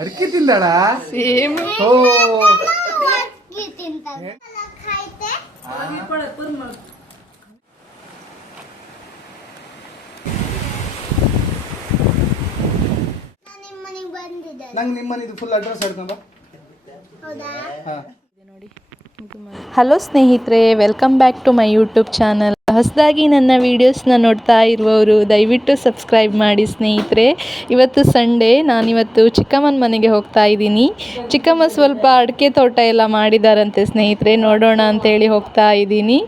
ಅರಿಕೆ ತಿಂದಾಳ ಸೇಮ್ ಓ ನಂಗೆ ನಿಮ್ಮ ಮನೆದು ಫುಲ್ ಅಡ್ರೆಸ್ ಹೇಳ್ಕೊಂಬ. ಹಲೋ ಸ್ನೇಹಿತರೆ, welcome back to my YouTube channel. ಹೊಸದಾಗಿ ನನ್ನ ವೀಡಿಯೋಸ್ನ ನೋಡ್ತಾ ಇರುವವರು ದಯವಿಟ್ಟು ಸಬ್ಸ್ಕ್ರೈಬ್ ಮಾಡಿ ಸ್ನೇಹಿತರೆ. ಇವತ್ತು ಸಂಡೇ, ನಾನಿವತ್ತು ಚಿಕ್ಕಮ್ಮನ ಮನೆಗೆ ಹೋಗ್ತಾ ಇದ್ದೀನಿ. ಚಿಕ್ಕಮ್ಮ ಸ್ವಲ್ಪ ಅಡಿಕೆ ತೋಟ ಎಲ್ಲ ಮಾಡಿದಾರಂತೆ ಸ್ನೇಹಿತರೆ, ನೋಡೋಣ ಅಂತೇಳಿ ಹೋಗ್ತಾ ಇದ್ದೀನಿ.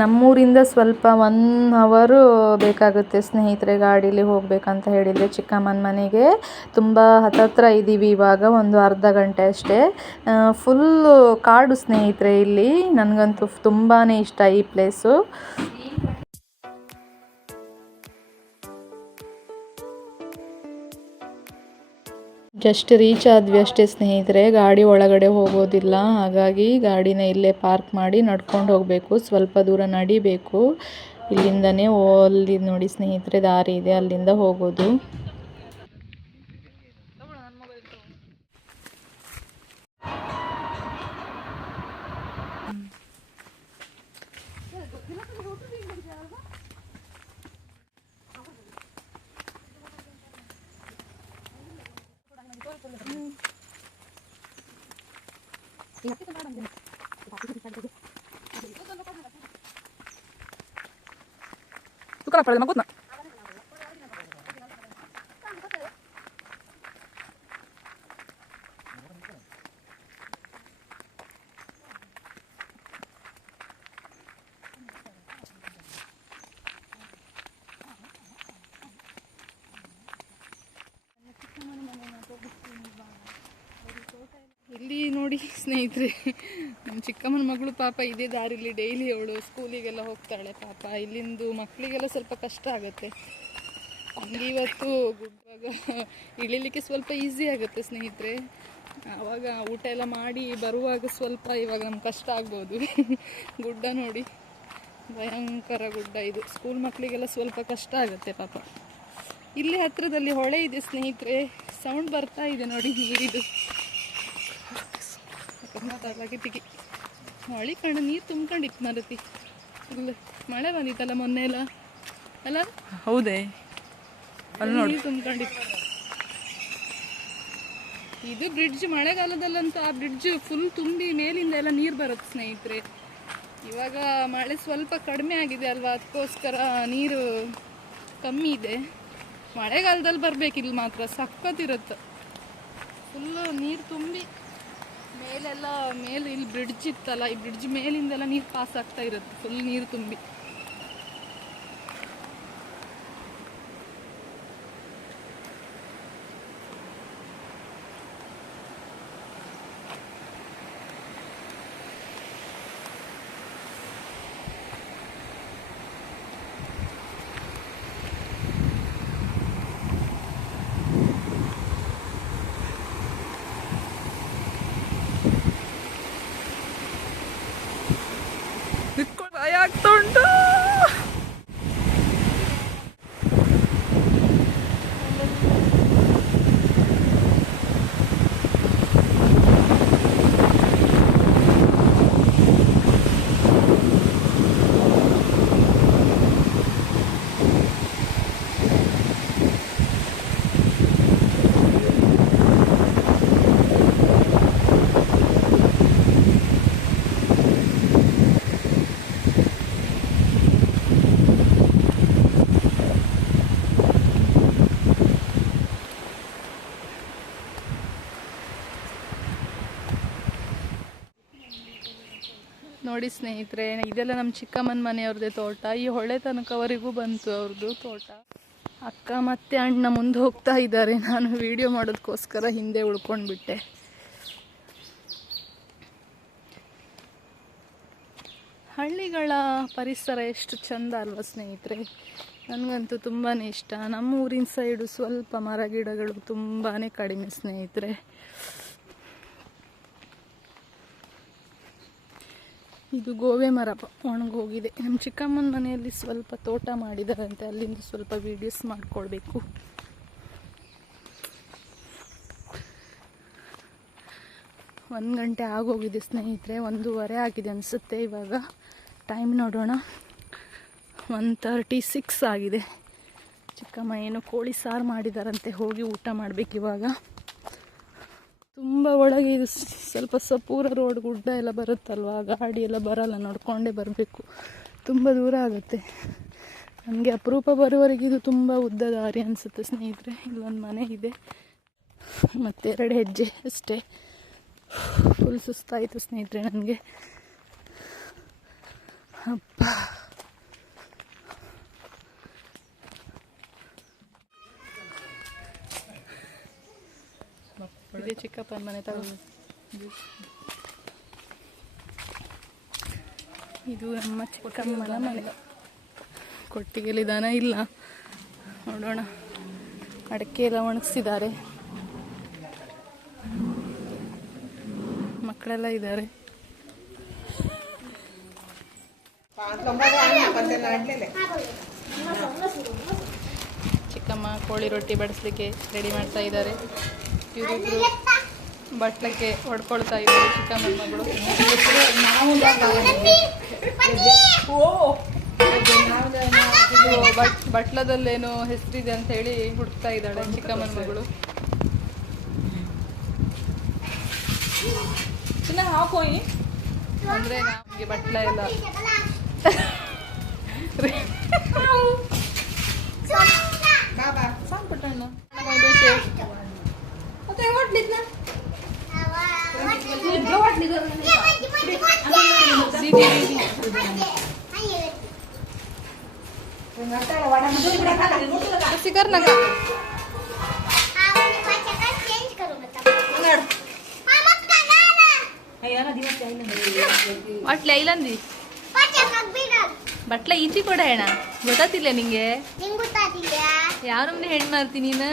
ನಮ್ಮೂರಿಂದ ಸ್ವಲ್ಪ 1 ಅವರ್ ಬೇಕಾಗುತ್ತೆ ಸ್ನೇಹಿತರೆ ಗಾಡೀಲಿ ಹೋಗಬೇಕಂತ ಹೇಳಿದರೆ ಚಿಕ್ಕಮ್ಮನ ಮನೆಗೆ. ತುಂಬ ಹತ್ತತ್ರ ಇದ್ದೀವಿ ಇವಾಗ, ಒಂದು ಅರ್ಧ ಗಂಟೆ ಅಷ್ಟೇ. ಫುಲ್ಲು ಕಾಡು ಸ್ನೇಹಿತರೆ ಇಲ್ಲಿ. ನನಗಂತೂ ತುಂಬಾ ಇಷ್ಟ ಈ ಪ್ಲೇಸು. ಜಸ್ಟ್ ರೀಚ್ ಆದ್ವಿ ಅಷ್ಟೇ ಸ್ನೇಹಿತರೆ, ಗಾಡಿ ಒಳಗಡೆ ಹೋಗೋದಿಲ್ಲ. ಹಾಗಾಗಿ ಗಾಡಿನ ಇಲ್ಲೇ ಪಾರ್ಕ್ ಮಾಡಿ ನಡ್ಕೊಂಡು ಹೋಗಬೇಕು. ಸ್ವಲ್ಪ ದೂರ ನಡಿಬೇಕು ಇಲ್ಲಿಂದನೇ. ಅಲ್ಲಿ ನೋಡಿ ಸ್ನೇಹಿತರೆ ದಾರಿ ಇದೆ, ಅಲ್ಲಿಂದ ಹೋಗೋದು. ಇಲ್ಲಿ ನೋಡಿ ಸ್ನೇಹಿತರೆ, ನಮ್ಮ ಚಿಕ್ಕಮ್ಮನ ಮಗಳು ಪಾಪ ಇದೇ ದಾರಿಲಿ ಡೈಲಿ ಅವಳು ಸ್ಕೂಲಿಗೆಲ್ಲ ಹೋಗ್ತಾಳೆ. ಪಾಪ ಇಲ್ಲಿಂದು ಮಕ್ಕಳಿಗೆಲ್ಲ ಸ್ವಲ್ಪ ಕಷ್ಟ ಆಗುತ್ತೆ. ನಮಗೆ ಇವತ್ತು ಗುಡ್ಡಾಗ ಇಳಿಲಿಕ್ಕೆ ಸ್ವಲ್ಪ ಈಸಿ ಆಗುತ್ತೆ ಸ್ನೇಹಿತರೆ. ಆವಾಗ ಊಟ ಎಲ್ಲ ಮಾಡಿ ಬರುವಾಗ ಸ್ವಲ್ಪ ಇವಾಗ ನಮ್ಗೆ ಕಷ್ಟ ಆಗ್ಬೋದು. ಗುಡ್ಡ ನೋಡಿ, ಭಯಂಕರ ಗುಡ್ಡ ಇದು. ಸ್ಕೂಲ್ ಮಕ್ಕಳಿಗೆಲ್ಲ ಸ್ವಲ್ಪ ಕಷ್ಟ ಆಗುತ್ತೆ ಪಾಪ. ಇಲ್ಲಿ ಹತ್ತಿರದಲ್ಲಿ ಹೊಳೆ ಇದೆ ಸ್ನೇಹಿತರೆ, ಸೌಂಡ್ ಬರ್ತಾ ಇದೆ ನೋಡಿ ನೀರಿದು. ಹೊಳಿ ಕಂಡು ನೀರು ತುಂಬ್ಕೊಂಡಿತ್ತು ಮರತಿ. ಫುಲ್ ಮಳೆ ಬಂದಿತ್ತಲ್ಲ ಮೊನ್ನೆ ಎಲ್ಲ ಅಲ್ಲ? ಹೌದೇ, ನೀರು ತುಂಬ್ಕೊಂಡಿತ್ತು. ಇದು ಬ್ರಿಡ್ಜ್, ಮಳೆಗಾಲದಲ್ಲಂತೂ ಆ ಬ್ರಿಡ್ಜ್ ಫುಲ್ ತುಂಬಿ ಮೇಲಿಂದ ಎಲ್ಲ ನೀರು ಬರುತ್ತೆ ಸ್ನೇಹಿತರೆ. ಇವಾಗ ಮಳೆ ಸ್ವಲ್ಪ ಕಡಿಮೆ ಆಗಿದೆ ಅಲ್ವಾ, ಅದಕ್ಕೋಸ್ಕರ ನೀರು ಕಮ್ಮಿ ಇದೆ. ಮಳೆಗಾಲದಲ್ಲಿ ಬರ್ಬೇಕಿಲ್ಲ ಮಾತ್ರ ಸಖತ್ತಿರುತ್ತೆ. ಫುಲ್ಲು ನೀರು ತುಂಬಿ ಮೇಲೆಲ್ಲ ಇಲ್ಲಿ ಬ್ರಿಡ್ಜ್ ಇತ್ತಲ್ಲ, ಈ ಬ್ರಿಡ್ಜ್ ಮೇಲಿಂದೆಲ್ಲ ನೀರು ಪಾಸ್ ಆಗ್ತಾ ಇರುತ್ತೆ ಫುಲ್ ನೀರು ತುಂಬಿ. ಭಯ ಆಗ್ತಾ ಉಂಟು. ನೋಡಿ ಸ್ನೇಹಿತರೆ, ಇದೆಲ್ಲ ನಮ್ಮ ಚಿಕ್ಕಮ್ಮನ ಮನೆಯವ್ರದ್ದೇ ತೋಟ. ಈ ಹೊಳೆ ತನಕವರೆಗೂ ಬಂತು ಅವ್ರದ್ದು ತೋಟ. ಅಕ್ಕ ಮತ್ತೆ ಅಣ್ಣ ಮುಂದೆ ಹೋಗ್ತಾ ಇದ್ದಾರೆ. ನಾನು ವಿಡಿಯೋ ಮಾಡೋದಕ್ಕೋಸ್ಕರ ಹಿಂದೆ ಉಳ್ಕೊಂಡ್ಬಿಟ್ಟೆ. ಹಳ್ಳಿಗಳ ಪರಿಸರ ಎಷ್ಟು ಚಂದ ಅಲ್ವಾ ಸ್ನೇಹಿತರೆ. ನನಗಂತೂ ತುಂಬಾ ಇಷ್ಟ. ನಮ್ಮ ಊರಿನ ಸೈಡು ಸ್ವಲ್ಪ ಮರ ಗಿಡಗಳು ತುಂಬಾ ಕಡಿಮೆ ಸ್ನೇಹಿತರೆ. ಇದು ಗೋವೆ ಮರ ಒಣಗೋಗಿದೆ. ನಮ್ಮ ಚಿಕ್ಕಮ್ಮನ ಮನೆಯಲ್ಲಿ ಸ್ವಲ್ಪ ತೋಟ ಮಾಡಿದಾರಂತೆ, ಅಲ್ಲಿಂದ ಸ್ವಲ್ಪ ವೀಡಿಯೋಸ್ ಮಾಡ್ಕೊಳ್ಬೇಕು. 1 ಗಂಟೆ ಆಗೋಗಿದೆ ಸ್ನೇಹಿತರೆ, 1:15 ಆಗಿದೆ ಅನಿಸುತ್ತೆ. ಇವಾಗ ಟೈಮ್ ನೋಡೋಣ, 1:36 ಆಗಿದೆ. ಚಿಕ್ಕಮ್ಮ ಏನೋ ಕೋಳಿ ಸಾರು ಮಾಡಿದಾರಂತೆ, ಹೋಗಿ ಊಟ ಮಾಡಬೇಕು ಇವಾಗ. ತುಂಬ ಒಳಗೆ ಇದು ಸ್ವಲ್ಪ ಪೂರ ರೋಡ್ ಗುಡ್ಡ ಎಲ್ಲ ಬರುತ್ತಲ್ವ, ಗಾಡಿ ಎಲ್ಲ ಬರಲ್ಲ, ನೋಡ್ಕೊಂಡೇ ಬರಬೇಕು, ತುಂಬ ದೂರ ಆಗುತ್ತೆ. ನನಗೆ ಅಪರೂಪ ಬರುವವರೆಗೆ ಇದು ತುಂಬ ಉದ್ದ ದಾರಿ ಅನಿಸುತ್ತೆ ಸ್ನೇಹಿತರೆ. ಇಲ್ಲೊಂದು ಮನೆ ಇದೆ, ಮತ್ತು 2 ಹೆಜ್ಜೆ ಅಷ್ಟೇ. ಫುಲ್ ಸುಸ್ತಾಯಿತು ಸ್ನೇಹಿತರೆ ನನಗೆ. ಅಪ್ಪ, ಇದೇ ಚಿಕ್ಕಪ್ಪನ ಮನೆ ತಗೊಂಡು. ಇದು ನಮ್ಮ ಚಿಕ್ಕಮ್ಮನ ಮನೆ. ಕೊಟ್ಟಿಗೆಲಿ ದನ ಇಲ್ಲ, ನೋಡೋಣ. ಅಡಿಕೆ ಎಲ್ಲ ಒಣಗಿಸಿದ್ದಾರೆ, ಮಕ್ಕಳೆಲ್ಲ ಇದ್ದಾರೆ. ಚಿಕ್ಕಮ್ಮ ಕೋಳಿ ರೊಟ್ಟಿ ಬಡಿಸ್ಲಿಕ್ಕೆ ರೆಡಿ ಮಾಡ್ತಾ ಇದ್ದಾರೆ. ಇವರಿಬ್ರು ಬಟ್ಲಕ್ಕೆ ಹೊಡ್ಕೊಳ್ತಾ ಇದ್ದಾರೆ ಚಿಕ್ಕಮ್ಮನ ಮಗಳು. ಬಟ್ಲದಲ್ಲೇನೋ ಹೆಸರಿದೆ ಅಂತ ಹೇಳಿ ಹುಡುಕ್ತಾ ಇದ್ದಾಳೆ ಚಿಕ್ಕಮ್ಮನ ಮಗಳು. ಅಂದ್ರೆ ನಮಗೆ ಬಟ್ಲ ಎಲ್ಲ ಸಾಂಪುಟ್ಟಣ್ಣ ಬಟ್ಲೆ ಇಲ್ಲಂದಿ ಬಟ್ಲ ಈಚಿ ಕೊಡ ಹೆಣ ಗೊತ್ತಾತಿಲ್ಲ ನಿಂಗೆ? ಯಾರೊಮ್ಮೆ ಹೆಣ್ಣು ಮಾರ್ತಿ ನೀನು?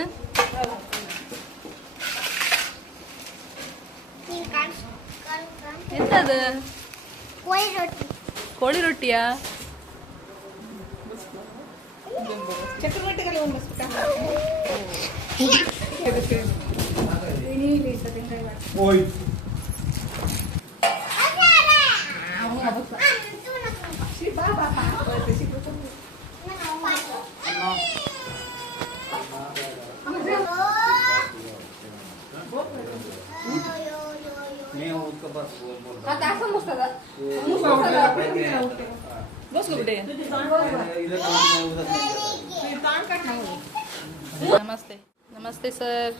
ಎಂತದ ಕೋಳಿ ರೊಟ್ಟಿಯಾ? ನಮಸ್ತೆ. ನಮಸ್ತೆ ಸರ್.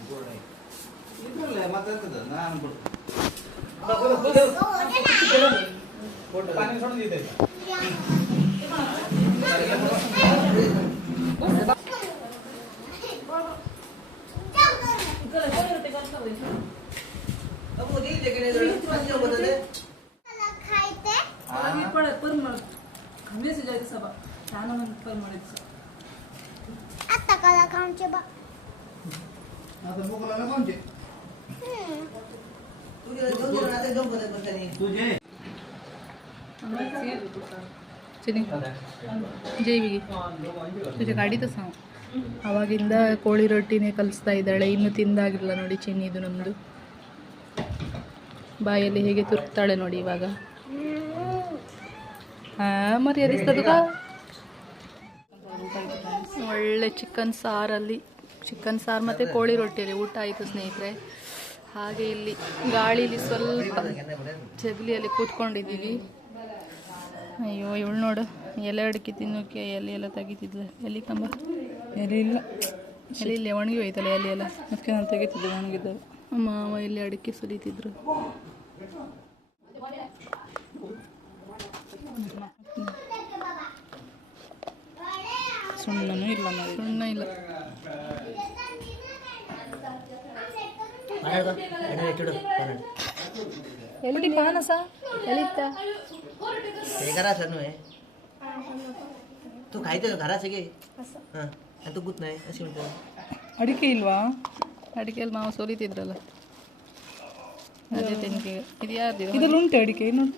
ಜೈವಿಗೆ तुझे ಗಾಡಿ ತಸಾವು ಅವಾಗಿಂದ ಕೋಳಿ ರೊಟ್ಟಿನೇ ಕಲಿಸ್ತಾ ಇದ್ದಾಳೆ. ಇನ್ನೂ ತಿಂದಾಗಿಲ್ಲ ನೋಡಿ ಚಿನ್ನಿದು ನಮ್ಮದು. ಬಾಯಲ್ಲಿ ಹೇಗೆ ತುರ್ಕ್ತಾಳೆ ನೋಡಿ ಇವಾಗ. ಮರ್ಯಾದಿಸ್ತದ ಒಳ್ಳೆ ಚಿಕನ್ ಸಾರು ಮತ್ತು ಕೋಳಿ ರೊಟ್ಟಿಯಲ್ಲಿ ಊಟ ಆಯಿತು ಸ್ನೇಹಿತರೆ. ಹಾಗೆ ಇಲ್ಲಿ ಗಾಳೀಲಿ ಸ್ವಲ್ಪ ಜಗಲಿಯಲ್ಲಿ ಕೂತ್ಕೊಂಡಿದ್ದೀವಿ. ಅಯ್ಯೋ ಇವಳು ನೋಡು, ಎಲೆ ಅಡಿಕೆ ತಿನ್ನೋಕ್ಕೆ ಎಲೆ ಎಲ್ಲ ತೆಗಿತಿದ್ಲು. ಎಲೆ ಕಂಬ ಎಲೆ ಇಲ್ಲ, ಎಲೆ ಇಲ್ಲಿ ಒಣಗಿ ಹೋಯ್ತಲ್ಲ ಎಲೆ ಎಲ್ಲ, ಅದಕ್ಕೆ ನಾನು ತೆಗಿತಿದ್ದೆ ಒಣಗಿದ್ದವು. ಮಾವ ಇಲ್ಲಿ ಅಡಿಕೆ ಸುಲಿತಿದ್ರು. ಸುಣ್ಣನೂ ಇಲ್ಲ, ಸುಣ್ಣ ಇಲ್ಲ. ಎಲ್ಲಿ ಪಾನಸ ಎಲ್ಲಿತ್ತ ಅಡಿಕೆ ಇಲ್ವಾ? ಅಡಿಕೆಯಲ್ಲಿ ಮಾವು ಸೋಲಿತಿದ್ರಲ್ಲ, ಅದೇ ತೆಂಗಿಗೆ. ಇದು ಯಾರ್ದು? ಇದ್ರಲ್ಲಿ ಉಂಟು ಅಡಿಕೆ ನೋಡಿ.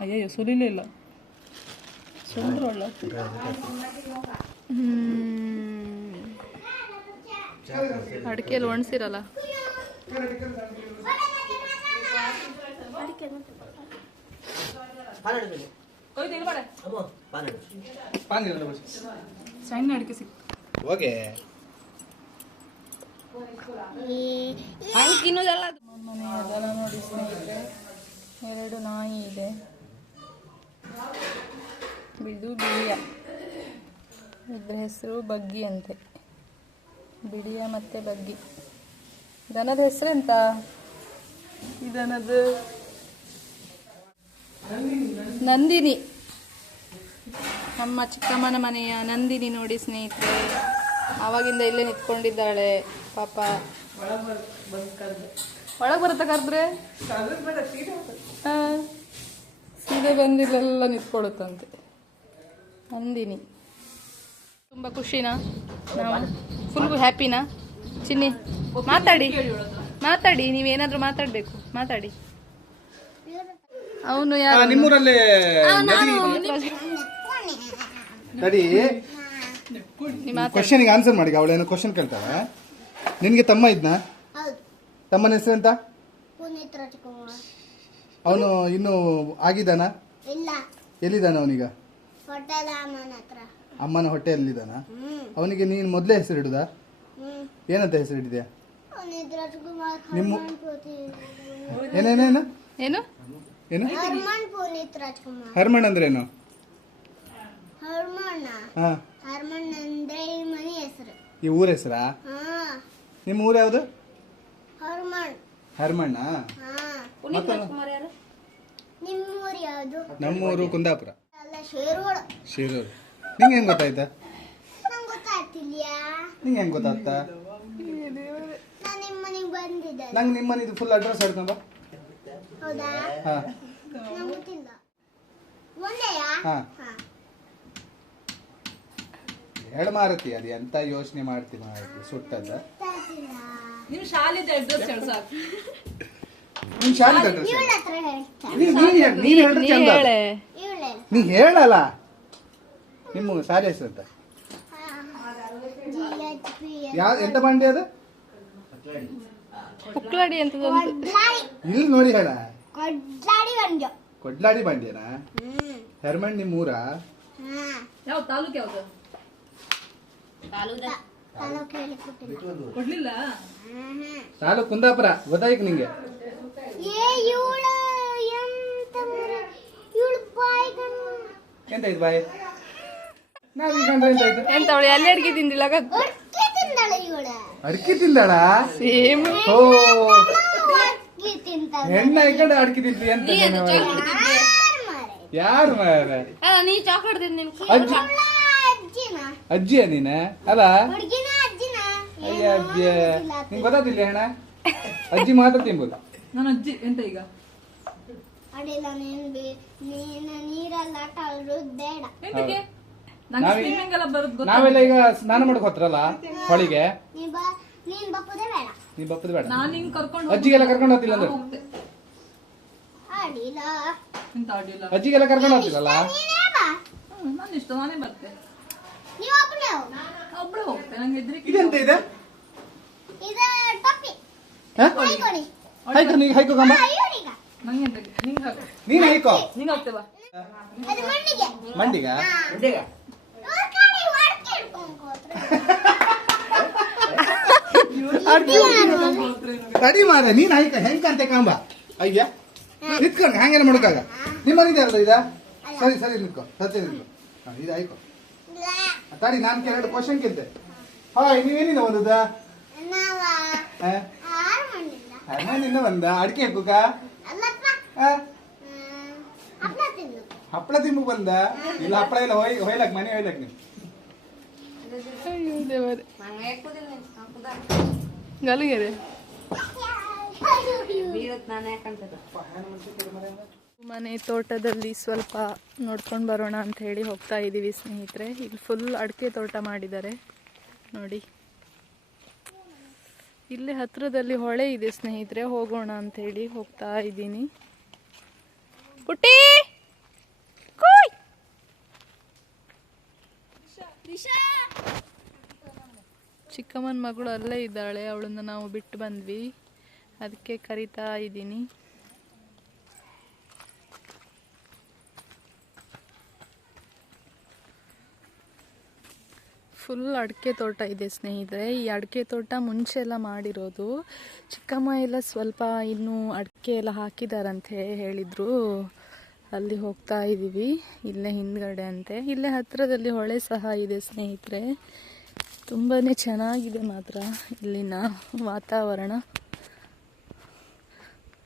ಅಯ್ಯಯ್ಯೋ ಸೋಲಿಲೇ ಇಲ್ಲ, ಸೋಲ್ರು ಅಲ್ಲ. ಅಡಿಕೆಯಲ್ಲಿ ಒಣಸಿರಲ್ಲ. ಸಣ್ಣ ಅಡಿಕೆ ಸಿಕ್ತು. ಓಕೆ ತಿನ್ನೋದಲ್ಲ. ಮನೆ ಅದನ್ನ ನೋಡಿ ಸ್ನೇಹಿತರೆ, 2 ನಾಯಿ ಇದೆ. ಇದು ಬಿಳಿಯ, ಇದ್ರ ಹೆಸರು ಬಗ್ಗಿ ಅಂತೆ. ಬಿಳಿಯ ಮತ್ತೆ ಬಗ್ಗಿ. ದನದ ಹೆಸರೆಂತ? ಈ ದನದ ನಂದಿನಿ. ನಮ್ಮ ಚಿಕ್ಕಮ್ಮನ ಮನೆಯ ನಂದಿನಿ ನೋಡಿ ಸ್ನೇಹಿತರೆ, ಆವಾಗಿಂದ ಇಲ್ಲೇ ನಿಂತ್ಕೊಂಡಿದ್ದಾಳೆ ಪಾಪ. ಒಳಗೆ ಬರುತ್ತಾ ಕರೆದ್ರೆ? ಸೀದೆ ಬಂದಿಲ್ಲೆಲ್ಲ ನಿಂತ್ಕೊಳ್ಳುತ್ತಂತೆ ನಂದಿನಿ. ತುಂಬ ಖುಷಿನಾ? ನಾವು ಫುಲ್ ಹ್ಯಾಪಿನಾ? ಚಿನ್ನಿ ಮಾತಾಡಿ, ನೀವೇನಾದ್ರೂ ಮಾತಾಡಬೇಕು, ಮಾತಾಡಿ. ಅವನು ಯಾರು? ನಿಮ್ಮೂರಲ್ಲಿ ತಡಿ, ಕ್ವಶನ್ಗೆ ಆನ್ಸರ್ ಮಾಡಿ. ಅವಳೇನೋ ಕ್ವಶನ್ ಕೇಳ್ತಾಳೆ. ನಿನ್ಗೆ ತಮ್ಮ ಇದ್ನಾ? ತಮ್ಮನ ಹೆಸರೆಂತ? ಅವನು ಇನ್ನು ಆಗಿದ್ದಾನ? ಎಲ್ಲಿದ್ದಾನ ಅವನೀಗ? ಅಮ್ಮನ ಹೊಟ್ಟೆಯಲ್ಲಿದ್ದಾನ? ಅವನಿಗೆ ನೀನು ಮೊದಲೇ ಹೆಸರು ಇಡುದ? ಏನಂತ ಹೆಸರು ಇಟ್ಟಿದ್ಯಾ? ನಿಮ್ಮ ಏನೇನೇನು ಏನು ಏನು? ಹರ್ಮನ್ ಅಂದ್ರೆ ಏನು? ಹಾ, ಈ ಊರ ಹೆಸರಾ? ನಿಮ್ಮ ಊರು ಯಾವುದು? ಹರ್ಮಣ್ಣ. ನಮ್ಮೂರು ಕುಂದಾಪುರ. ಶಿರೂರು. ನಿಂಗೆ ಹೆಂಗ್ ಗೊತ್ತಾಯ್ತಾ? ನಿಂಗೆ ಹೆಂಗ್ ಗೊತ್ತಾಗ್ತ? ನಂಗೆ ನಿಮ್ಮ ಮನೆದು ಫುಲ್ ಅಡ್ರೆಸ್ ಹೇಳ್ಕೊಂಬ. ಹಾ ಹಾ ಹೇಳ ಮಾರತಿ. ಅದು ಎಂತ ಯೋಚನೆ ಮಾಡ್ತಿ ಮಾರತಿ? ಸುಟ್ಟದ ನಿಮ್ಮ ಶಾಲೆದ ಅಡ್ರೆಸ್ ಹೇಳ ಸಾಕು. ನಿಮ್ ಶಾಲೆದ ಅಡ್ರೆಸ್ ನೀನ್ ಹೇಳಿದ್ರೆ ಚಂದ. ನೀ ಹೇಳಲ್ಲ ನಿಮ್ಮ ಶಾಲೆ ಹೆಸರು ಅಂತ. ಎಂತ ಬಂಡಿ ಅದು? ಪುಕ್ಲಾಡಿ ಅಂತ ಇಲ್ಲಿ ನೋಡಿ ಹೇಳ. ಕೊಡ್ಲಾಡಿ ಬಂಡಿಯನಾ? ಹೆರ್ಮಣ್ ನಿಮ್ಮ ಊರ? ಯಾವ ತಾಲೂಕು? ಯಾವ್ದು ಕೊಡ್ಲಿಲ್ಲ? ತಾಲೂಕು ಕುಂದಾಪುರ. ಗೊತ್ತಾಯ್ತು ನಿಂಗೆ? ಎಂತಾಯ್ತು ಬಾಯ್? ನಾವ್ ಈ ಕಂಡ್ರೆ ಎಂತಾಯ್ತು? ಎಂತ ಅವಳು ಎಲ್ಲಿ ಅಡಿಗೆ ತಿಂದಿಲ್ಲ? ಅಡಿಕೆ ತಿಂದಾಳ? ಸೇಮ್. ಓ, ಹೆಣ್ಣ ಈ ಕಡೆ ಅಡಿಕೆ ತಿಂದ್ವಿ ಅಂತ? ಯಾರು ಮಾರ? ನೀ ಚಾಕ್ಲೇಟ್ ತಿಂದಿ. ಅಜ್ಜಿಯ ನೀನ? ಅಲ್ಲ ಅಯ್ಯ ಅಜ್ಜಿ. ನಿಂಗೆ ಗೊತ್ತಾದಿಲ್ಲ ಹೆಣ? ಅಜ್ಜಿ ಮಾತ್ರ ತಿನ್ಬೋದು. ನನ್ನ ಅಜ್ಜಿ ಎಂತ ಈಗ? ನಾವೆಲ್ಲ ಈಗ ಸ್ನಾನ ಮಾಡಕ್ ಹೋತ್ರಲ್ಲ ಹೊಳಿಗೆ. ನೀ ಬಪ್ಪದ ಬೇಡ. ಅಜ್ಜಿಗೆಲ್ಲ ಕರ್ಕೊಂಡು ಹೋಗ್ತಿಲ್ಲ ಅಂದ್ರೆ? ಅಜ್ಜಿಗೆಲ್ಲ ಕರ್ಕೊಂಡು ಹೋಗ್ತಿರಲ್ಲ? ನನ್ನ ಇಷ್ಟ, ನಾನೇ ಬರ್ತೇನೆ. ಒಬ್ಳು ಹೋಗ್ತೇನೆ. ನಂಗೆ ಇದೆಂತ ಇದೆ? ಹೈಕೋ ನೀ, ಹೈಕೋ ಕಂಬ. ನೀನ್ ಹೈಕೋ. ಮಂಡಿಗ ತಡಿ ಮಾರ. ನೀನ್ ಹೈಕ ಹೆಂಗಂತೆ ಕಂಬ? ಅಯ್ಯ ನಿತ್ಕೊಂಡು ಹಂಗೇನ ಮಾಡಕ್ಕಾಗ? ನಿಮ್ಮ ಮನಿದೆ ಅಲ್ದ ಇದ? ಸರಿ ಸರಿ ನಿತ್ಕೊ, ಸತ್ಯ ನಿತ್ಕೊ. ಇದು ಹೈಕೋ. ತಡಿ, ನಾನು ಎರಡು ಕ್ವಶನ್ ಕೇಳ್ತೆ. ಹಾಯ್, ನೀವೇನಿಂದ ಬಂದದ? ನಿನ್ನ ಬಂದ ಅಡಿಕೆ ಹಾಕುಕ? ಹಪ್ಪಳ ತಿಂಬು ಬಂದ? ಇಲ್ಲ ಹಪ್ಪಳ ಇಲ್ಲ ಹೊಯ್ಲಕ್ ಮನೆ ಹೊಯ್ಲಕ್ ನೀವು. ಗಲುಗೆರೆ ಮನೆ ತೋಟದಲ್ಲಿ ಸ್ವಲ್ಪ ನೋಡ್ಕೊಂಡು ಬರೋಣ ಅಂತ ಹೇಳಿ ಹೋಗ್ತಾ ಇದ್ದೀವಿ ಸ್ನೇಹಿತರೆ. ಇಲ್ಲಿ ಫುಲ್ ಅಡಿಕೆ ತೋಟ ಮಾಡಿದ್ದಾರೆ ನೋಡಿ. ಇಲ್ಲೇ ಹತ್ರದಲ್ಲಿ ಹೊಳೆ ಇದೆ ಸ್ನೇಹಿತರೆ, ಹೋಗೋಣ ಅಂತ ಹೇಳಿ ಹೋಗ್ತಾ ಇದ್ದೀನಿ. ಪುಟ್ಟಿ ಚಿಕ್ಕಮ್ಮನ ಮಗಳು ಅಲ್ಲೇ ಇದ್ದಾಳೆ, ಅವಳನ್ನ ನಾವು ಬಿಟ್ಟು ಬಂದ್ವಿ, ಅದಕ್ಕೆ ಕರಿತಾ ಇದ್ದೀನಿ. ಫುಲ್ ಅಡಿಕೆ ತೋಟ ಇದೆ ಸ್ನೇಹಿತರೆ. ಈ ಅಡಿಕೆ ತೋಟ ಮುಂಚೆ ಎಲ್ಲ ಮಾಡಿರೋದು. ಚಿಕ್ಕಮ್ಮ ಎಲ್ಲ ಸ್ವಲ್ಪ ಇನ್ನೂ ಅಡಿಕೆ ಎಲ್ಲ ಹಾಕಿದಾರಂತೆ ಹೇಳಿದರು. ಅಲ್ಲಿ ಹೋಗ್ತಾ ಇದ್ದೀವಿ, ಇಲ್ಲೇ ಹಿಂದ್ಗಡೆ ಅಂತೆ. ಇಲ್ಲೇ ಹತ್ತಿರದಲ್ಲಿ ಹೊಳೆ ಸಹ ಇದೆ ಸ್ನೇಹಿತರೆ. ತುಂಬಾ ಚೆನ್ನಾಗಿದೆ ಮಾತ್ರ ಇಲ್ಲಿನ ವಾತಾವರಣ.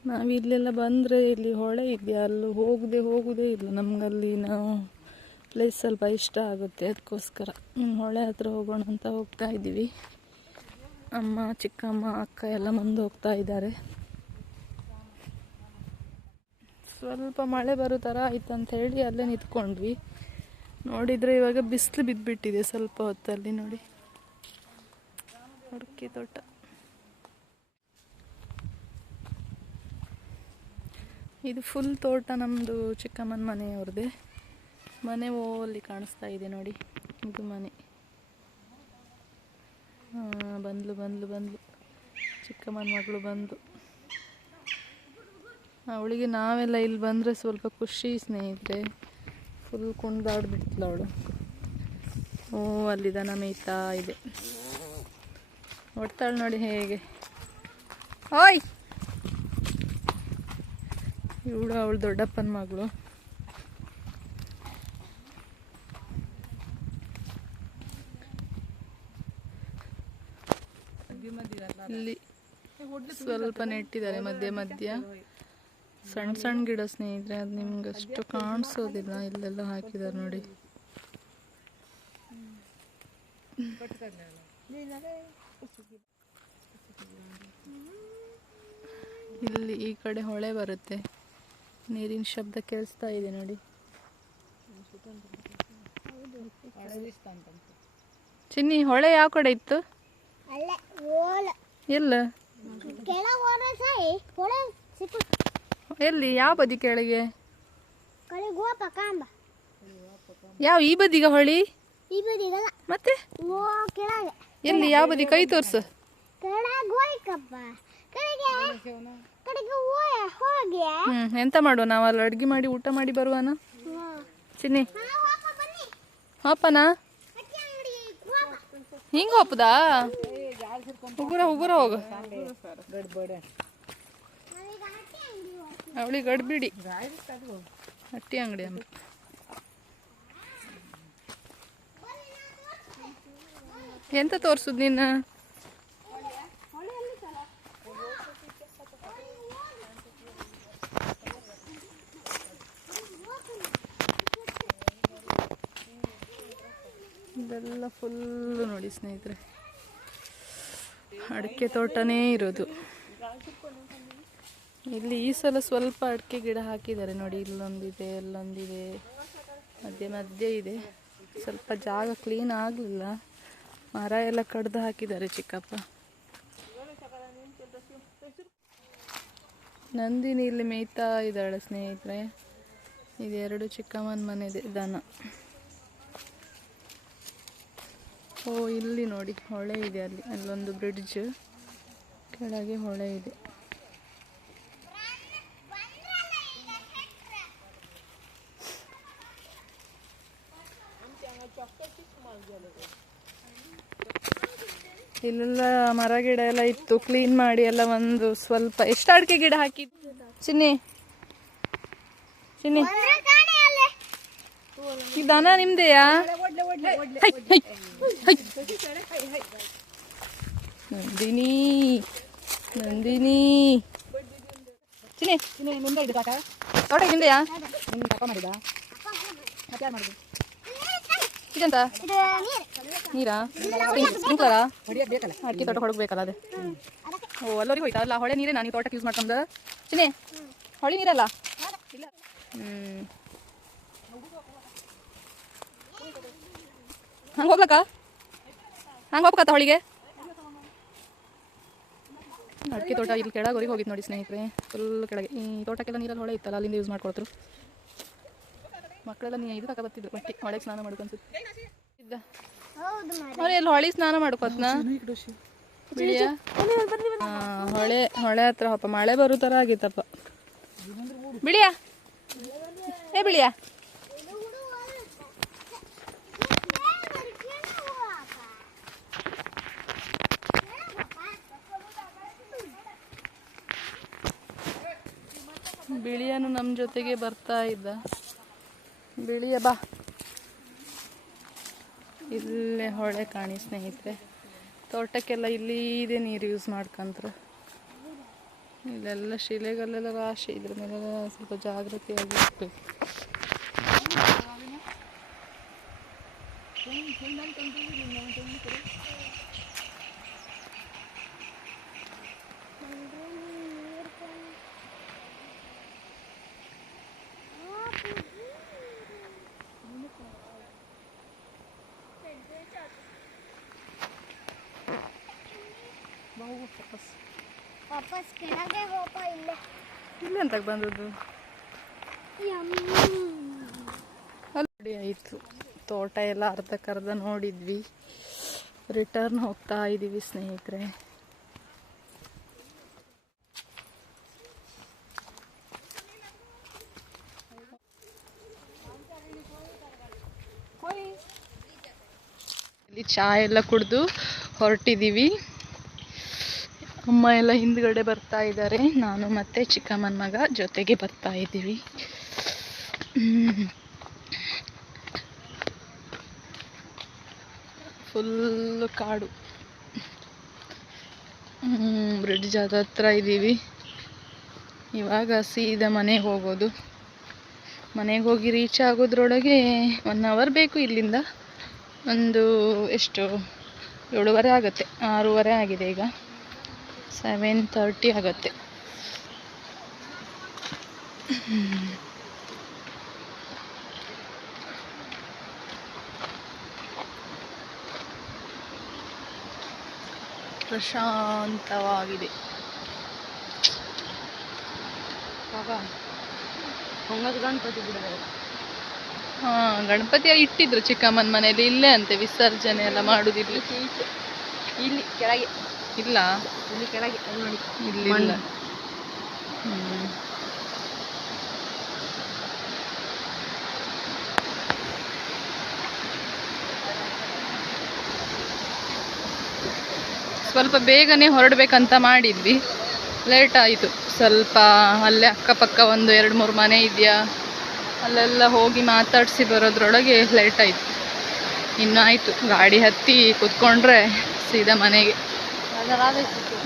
ನಾವು ಇಲ್ಲೆಲ್ಲ ಬಂದರೆ ಇಲ್ಲಿ ಹೊಳೆ ಇದೆಯಾ, ಅಲ್ಲಿ ಹೋಗೋದೇ ಇಲ್ಲ. ನಮಗಲ್ಲಿ ನಾವು ಪ್ಲೇಸ್ ಸ್ವಲ್ಪ ಇಷ್ಟ ಆಗುತ್ತೆ, ಅದಕ್ಕೋಸ್ಕರ ಹೊಳೆ ಹತ್ರ ಹೋಗೋಣ ಅಂತ ಹೋಗ್ತಾ ಇದ್ದೀವಿ. ಅಮ್ಮ, ಚಿಕ್ಕಮ್ಮ, ಅಕ್ಕ ಎಲ್ಲ ಮುಂದೆ ಹೋಗ್ತಾ ಇದ್ದಾರೆ. ಸ್ವಲ್ಪ ಮಳೆ ಬರೋ ಥರ ಆಯ್ತು ಅಂತ ಹೇಳಿ ಅಲ್ಲೇ ನಿಂತ್ಕೊಂಡ್ವಿ. ನೋಡಿದರೆ ಇವಾಗ ಬಿಸಿಲು ಬಿದ್ದುಬಿಟ್ಟಿದೆ ಸ್ವಲ್ಪ ಹೊತ್ತಲ್ಲಿ. ನೋಡಿ ಅಡಿಕೆ ತೋಟ. ಇದು ಫುಲ್ ತೋಟ ನಮ್ಮದು ಚಿಕ್ಕಮ್ಮನ ಮನೆಯವ್ರದ್ದೇ. ಮನೆ ಅಲ್ಲಿ ಕಾಣಿಸ್ತಾ ಇದೆ ನೋಡಿ, ಇದು ಮನೆ. ಬಂದ್ಲು ಚಿಕ್ಕಮ್ಮನ ಮಗಳು ಬಂದು. ಅವಳಿಗೆ ನಾವೆಲ್ಲ ಇಲ್ಲಿ ಬಂದರೆ ಸ್ವಲ್ಪ ಖುಷಿ ಸ್ನೇಹಿತರೆ. ಫುಲ್ ಕುಣಿದಾಡ್ಬಿಡ್ತಿಲ್ಲ ಅವಳು. ಅಲ್ಲಿ ದನ ಮೇಯ್ತಾ ಇದೆ. ಹೊಡ್ತಾಳೆ ನೋಡಿ ಹೇಗೆ. ಓಯ್, ಇವಳು ಅವಳು ದೊಡ್ಡಪ್ಪನ ಮಗಳು. ಇಲ್ಲಿ ಸ್ವಲ್ಪ ನೆಟ್ಟಿದ್ದಾರೆ ಮಧ್ಯ ಸಣ್ಣ ಗಿಡ ಸ್ನೇಹಿತರೆ. ಅದು ನಿಮ್ಗೆ ಅಷ್ಟು ಕಾಣಿಸೋದಿಲ್ಲ. ಇಲ್ಲೆಲ್ಲ ಹಾಕಿದ್ದಾರೆ ನೋಡಿ. ಇಲ್ಲಿ ಈ ಕಡೆ ಹೊಳೆ ಬರುತ್ತೆ, ನೀರಿನ ಶಬ್ದ ಕೇಳಿಸ್ತಾ ಇದೆ ನೋಡಿ. ಚಿನ್ನಿ, ಹೊಳೆ ಯಾವ ಕಡೆ ಇತ್ತು? ಎಲ್ಲ ಎಲ್ಲಿ, ಯಾವ ಬದಿ ಕೆಳಗೆ? ಯಾವ ಈ ಬದಿಗ ಹೊಳಿ? ಮತ್ತೆ ಎಲ್ಲಿ, ಯಾವ ಬದಿ? ಕೈ ತೋರ್ಸು. ಎಂತ ಮಾಡುವ ನಾವು ಅಲ್ಲಿ ಅಡ್ಗೆ ಮಾಡಿ ಊಟ ಮಾಡಿ ಬರುವನ ಚಿನ್ನಿ? ಹಾಪನಾ? ಹಿಂಗ ಹೋಪದಾ? ಉಗುರ ಹೋಗು. ಅವಳಿ ಗಡ್ಬಿಡಿ ಹಟ್ಟಿ ಅಂಗಡಿ ಅಂತ. ಎಂತ ತೋರ್ಸುದ್ ನಿನ್ನ? ಇದೆಲ್ಲ ಫುಲ್ಲು ನೋಡಿ ಸ್ನೇಹಿತರೆ, ಅಡಿಕೆ ತೋಟನೇ ಇರೋದು ಇಲ್ಲಿ. ಈ ಸಲ ಸ್ವಲ್ಪ ಅಡಿಕೆ ಗಿಡ ಹಾಕಿದ್ದಾರೆ ನೋಡಿ. ಇಲ್ಲೊಂದಿದೆ, ಅಲ್ಲೊಂದಿದೆ, ಮಧ್ಯೆ ಇದೆ. ಸ್ವಲ್ಪ ಜಾಗ ಕ್ಲೀನ್ ಆಗಲಿಲ್ಲ, ಮರ ಎಲ್ಲ ಕಡ್ದು ಹಾಕಿದ್ದಾರೆ ಚಿಕ್ಕಪ್ಪ. ನಂದಿನಿ ಇಲ್ಲಿ ಮೇಯ್ತಾ ಇದ್ದಾಳೆ ಸ್ನೇಹಿತರೆ. ಇದೆರಡು ಚಿಕ್ಕಮ್ಮನ ಮನೆದೆ ದನ. ಇಲ್ಲಿ ನೋಡಿ ಹೊಳೆ ಇದೆ, ಅಲ್ಲೊಂದು ಬ್ರಿಡ್ಜ್, ಕೆಳಗೆ ಹೊಳೆ ಇದೆ. ಇಲ್ಲೆಲ್ಲ ಮರ ಗಿಡ ಎಲ್ಲ ಇತ್ತು, ಕ್ಲೀನ್ ಮಾಡಿ ಎಲ್ಲ ಒಂದು ಸ್ವಲ್ಪ. ಎಷ್ಟು ಅಡಿಕೆ ಗಿಡ ಹಾಕಿದ್ದು ಚಿನ್ನಿ? ಈ ದನ ನಿಮ್ದೆಯಾ? ನಂದಿನಿ ಚಿನ್ನಿ, ತೋಟ ನಿಮ್ದೆಯಾ? ಇದೆಂತ ನೀರಾ? ಸ್ಪ್ರಿಂಕ್ಲರಾ? ಅಡಿಕೆ ತೋಟ ಹೊಡಬೇಕಲ್ಲ ಅದೇ. ಅಲ್ಲೋರಿಗೆ ಹೋಯ್ತಾ? ಅಲ್ಲ ಹೊಳೆ ನೀರೇ ನಾನು ತೋಟಕ್ಕೆ ಯೂಸ್ ಮಾಡ್ಕೊಂಡು. ಚಿನ್ನಿ, ಹೊಳೆ ನೀರಲ್ಲ? ಹಂಗೆ ಹೋಗ್ಲಕ್ಕ? ಹಂಗೆ ಹೋಗ್ಬೇಕತ್ತ ಹೊಳಿಗೆ? ಅಡಿಕೆ ತೋಟ ಇಲ್ಲಿ ಕೆಳಗೋರಿಗೆ ಹೋಗಿತ್ತು ನೋಡಿ ಸ್ನೇಹಿತರೆ, ಫುಲ್ ಕೆಳಗೆ. ಈ ತೋಟಕ್ಕೆಲ್ಲ ನೀರಲ್ಲಿ ಹೊಳೆ ಇತ್ತಲ್ಲ, ಅಲ್ಲಿಂದ ಯೂಸ್ ಮಾಡ್ಕೊಳ್ತರು. ಮಕ್ಕಳೆಲ್ಲ ಇದು ತಕ ಬರ್ತಿದ್ರು ಬಟ್ಟೆ, ಹೊಳೆಗೆ ಸ್ನಾನ ಮಾಡ್ಕೊಂತಿದ್ದ. ಅವ್ರು ಎಲ್ಲಿ ಹೊಳೆ ಸ್ನಾನ ಮಾಡ್ಕೋತ್ನಾ? ಹೊಳೆ ಹತ್ರ ಹಪ್ಪ ಮಳೆ ಬರೋ ಥರ ಆಗಿತ್ತಪ್ಪ. ಬಿಳಿಯಾ ಬಿಳಿಯಾ ಬಿಳಿಯನು ನಮ್ಮ ಜೊತೆಗೆ ಬರ್ತಾ ಇದ್ದ. ಬಿಳಿಯ ಬಾ, ಇಲ್ಲೇ ಹೊಳೆ ಕಾಣಿ ಸ್ನೇಹಿತರೆ. ತೋಟಕ್ಕೆಲ್ಲ ಇಲ್ಲಿ ಇದೆ ನೀರು ಯೂಸ್ ಮಾಡ್ಕೊಂತಾರೆ. ಇಲ್ಲೆಲ್ಲ ಶಿಲೆಗಲ್ಲೆಲ್ಲ ರಾಶಿ, ಇದ್ರ ಮೇಲೆಲ್ಲ ಸ್ವಲ್ಪ ಜಾಗೃತಿಯಾಗಿ ಇರಬೇಕು. ವಾಪಸ್ ಕೆಳಗೆ ಹೋಪ ಇಲ್ಲೇ ಇಲ್ಲೇ ಅಂತ ಬಂದದ್ದು ಅಲ್ಲಿ ಆಯಿತು. ತೋಟ ಎಲ್ಲ ಅರ್ಧಕ್ಕರ್ಧ ನೋಡಿದ್ವಿ. ರಿಟರ್ನ್ ಹೋಗ್ತಾ ಇದ್ದೀವಿ ಸ್ನೇಹಿತರೆ. ಇಲ್ಲಿ ಚಾ ಎಲ್ಲ ಕುಡಿದು ಹೊರಟಿದ್ದೀವಿ. ಅಮ್ಮ ಎಲ್ಲ ಹಿಂದ್ಗಡೆ ಬರ್ತಾ ಇದ್ದಾರೆ. ನಾನು ಮತ್ತೆ ಚಿಕ್ಕಮ್ಮನ ಮಗ ಜೊತೆಗೆ ಬರ್ತಾ ಇದ್ದೀವಿ. ಫುಲ್ಲು ಕಾಡು. ಬ್ರಿಡ್ಜ್ ಹತ್ರ ಇದ್ದೀವಿ. ಇವಾಗ ಸೀದಾ ಮನೆಗೆ ಹೋಗೋದು. ಮನೆಗೆ ಹೋಗಿ ರೀಚ್ ಆಗೋದ್ರೊಳಗೆ 1 ಅವರ್ ಬೇಕು ಇಲ್ಲಿಂದ. ಒಂದು ಎಷ್ಟು 7:30 ಆಗುತ್ತೆ. 6:30 ಆಗಿದೆ ಈಗ. 7:30 ಆಗುತ್ತೆ. ಪ್ರಶಾಂತವಾಗಿದೆ. ಗಣಪತಿ ಇಟ್ಟಿದ್ರು ಚಿಕ್ಕಮ್ಮನ ಮನೆಯಲ್ಲಿ. ಇಲ್ಲೇ ಅಂತೆ ವಿಸರ್ಜನೆ ಎಲ್ಲ ಮಾಡುದಿಲ್ಲ. ಇಲ್ಲಿ ಕೆಳಗೆ ಇಲ್ಲ, ಇಲ್ಲಿ ಕೆಳಗೆ ನೋಡಿ, ಇಲ್ಲಿಲ್ಲ. ಸ್ವಲ್ಪ ಬೇಗನೆ ಹೊರಡ್ಬೇಕಂತ ಮಾಡಿದ್ವಿ. ಲೇಟ್ ಆಯಿತು ಸ್ವಲ್ಪ. ಅಲ್ಲೇ ಅಕ್ಕಪಕ್ಕ ಒಂದು 2-3 ಮನೆ ಇದೆಯಾ, ಅಲ್ಲೆಲ್ಲ ಹೋಗಿ ಮಾತಾಡಿಸಿ ಬರೋದ್ರೊಳಗೆ ಲೇಟ್ ಆಯಿತು. ಇನ್ನೂ ಆಯಿತು ಗಾಡಿ ಹತ್ತಿ ಕೂತ್ಕೊಂಡ್ರೆ ಸೀದಾ ಮನೆಗೆ.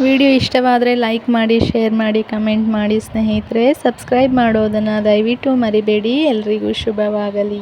ವಿಡಿಯೋ ಇಷ್ಟವಾದರೆ ಲೈಕ್ ಮಾಡಿ, ಶೇರ್ ಮಾಡಿ, ಕಮೆಂಟ್ ಮಾಡಿ ಸ್ನೇಹಿತರೆ. ಸಬ್ಸ್ಕ್ರೈಬ್ ಮಾಡೋದನ್ನು ದಯವಿಟ್ಟು ಮರಿಬೇಡಿ. ಎಲ್ರಿಗೂ ಶುಭವಾಗಲಿ.